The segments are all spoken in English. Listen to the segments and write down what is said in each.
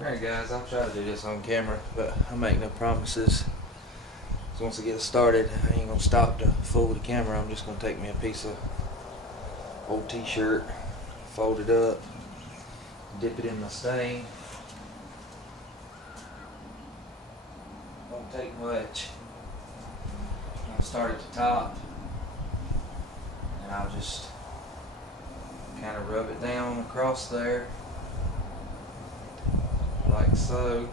Alright guys, I'll try to do this on camera, but I make no promises. So once I get started, I ain't gonna stop to fool the camera. I'm just gonna take me a piece of old t-shirt, fold it up, dip it in my stain. Won't take much. I'll start at the top and I'll just kind of rub it down across there like so.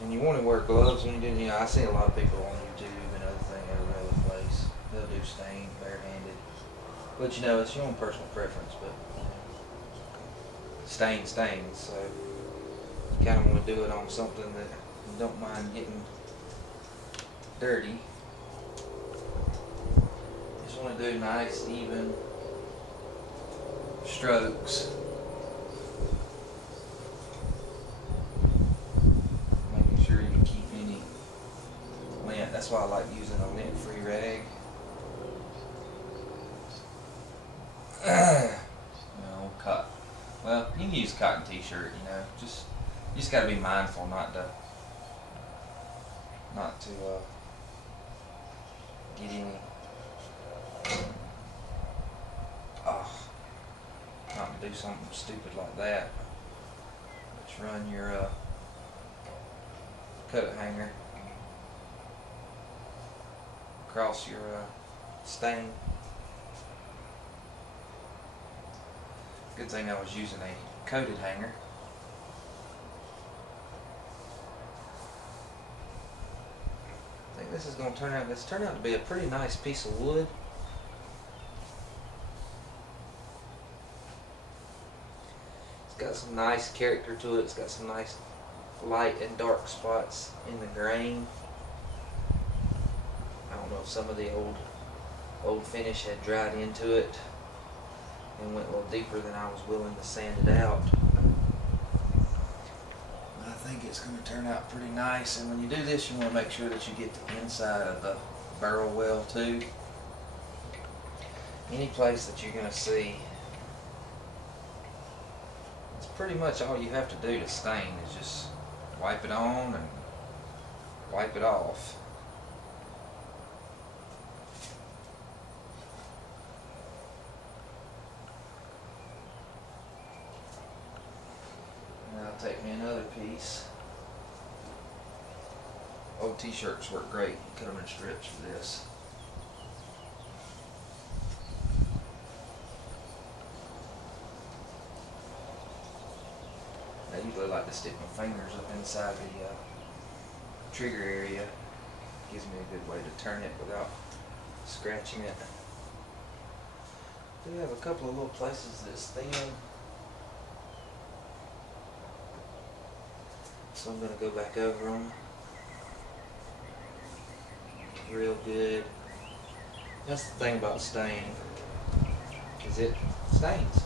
And you want to wear gloves when you do, I see a lot of people on YouTube and other things every other place. They'll do stain barehanded. But it's your own personal preference, but stain stains, so you kind of want to do it on something that you don't mind getting dirty. Just want to do nice, even strokes. Making sure you keep any lint. That's why I like using a lint-free rag. Well, you can use a cotton t-shirt, you just got to be mindful not to get any, not to do something stupid like that. Let's run your coat hanger across your stain. Good thing I was using a coated hanger. I think this is going to turn out to be a pretty nice piece of wood. It's got some nice character to it. It's got some nice light and dark spots in the grain. I don't know if some of the old finish had dried into it and went a little deeper than I was willing to sand it out. But I think it's going to turn out pretty nice. And when you do this, you want to make sure that you get the inside of the barrel well too. Any place that you're going to see, it's pretty much all you have to do to stain is just wipe it on and wipe it off. I'll take me another piece. Old t-shirts work great. Cut them in strips for this. I usually like to stick my fingers up inside the trigger area. Gives me a good way to turn it without scratching it. I do have a couple of little places that's thin. So I'm going to go back over them real good. That's the thing about stain, is it stains.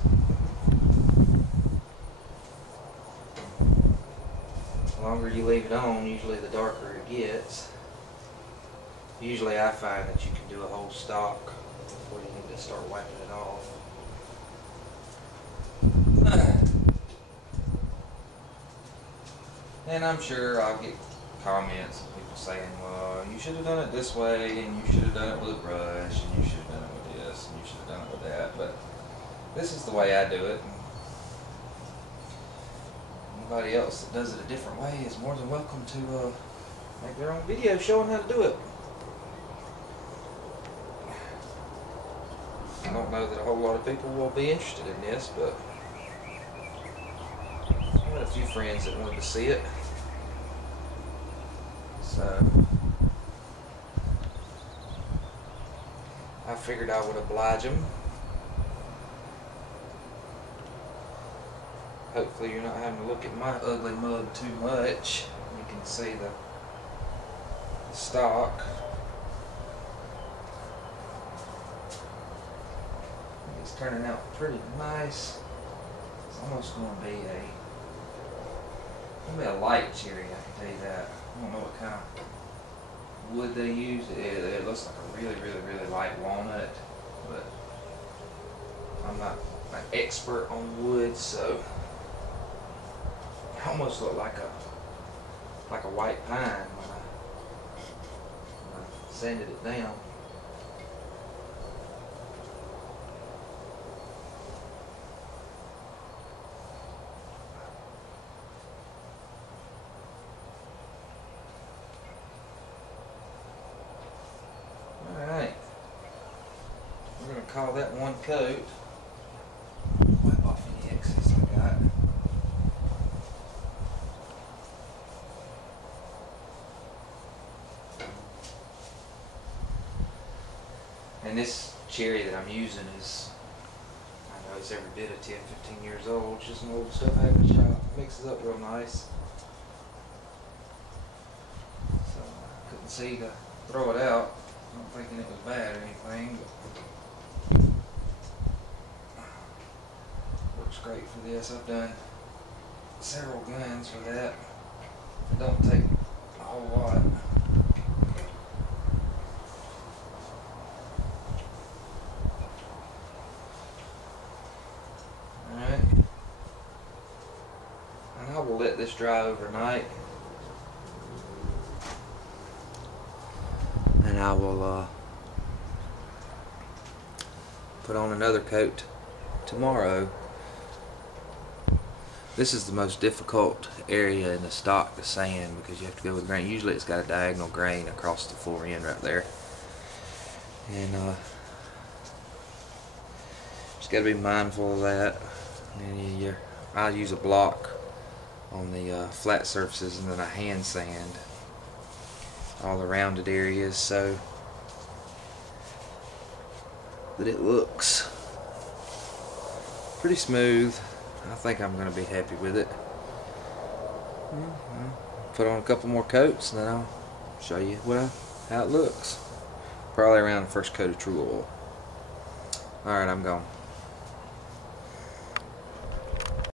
The longer you leave it on, usually the darker it gets. Usually I find that you can do a whole stock before you need to start wiping it off. And I'm sure I'll get comments of people saying, well, you should have done it this way, and you should have done it with a brush, and you should have done it with this, and you should have done it with that. But this is the way I do it. Anybody else that does it a different way is more than welcome to make their own video showing how to do it. I don't know that a whole lot of people will be interested in this, but I had a few friends that wanted to see it. So I figured I would oblige them. Hopefully you're not having to look at my ugly mug too much. You can see the stock. It's turning out pretty nice. It's almost going to be a light cherry, I can tell you that. I don't know what kind of wood they use. It looks like a really light walnut, but I'm not an expert on wood, so it almost looked like a white pine when I sanded it down. Alright, we're going to call that one coat. Wipe off any excess I got. And this cherry that I'm using is, I know it's every bit of 10, 15 years old. It's just some old stuff I had in the shop. Mixes up real nice. So I couldn't see to throw it out. Not thinking it was bad or anything, but works great for this. I've done several guns for that. It don't take a whole lot. Alright. And I will let this dry overnight. And I will put on another coat tomorrow. This is the most difficult area in the stock to sand because you have to go with grain. Usually it's got a diagonal grain across the fore end right there. And just got to be mindful of that. And I'll use a block on the flat surfaces and then I hand sand all the rounded areas so that it looks pretty smooth. I think I'm going to be happy with it. Put on a couple more coats and then I'll show you how it looks. Probably around the first coat of True Oil. Alright, I'm gone.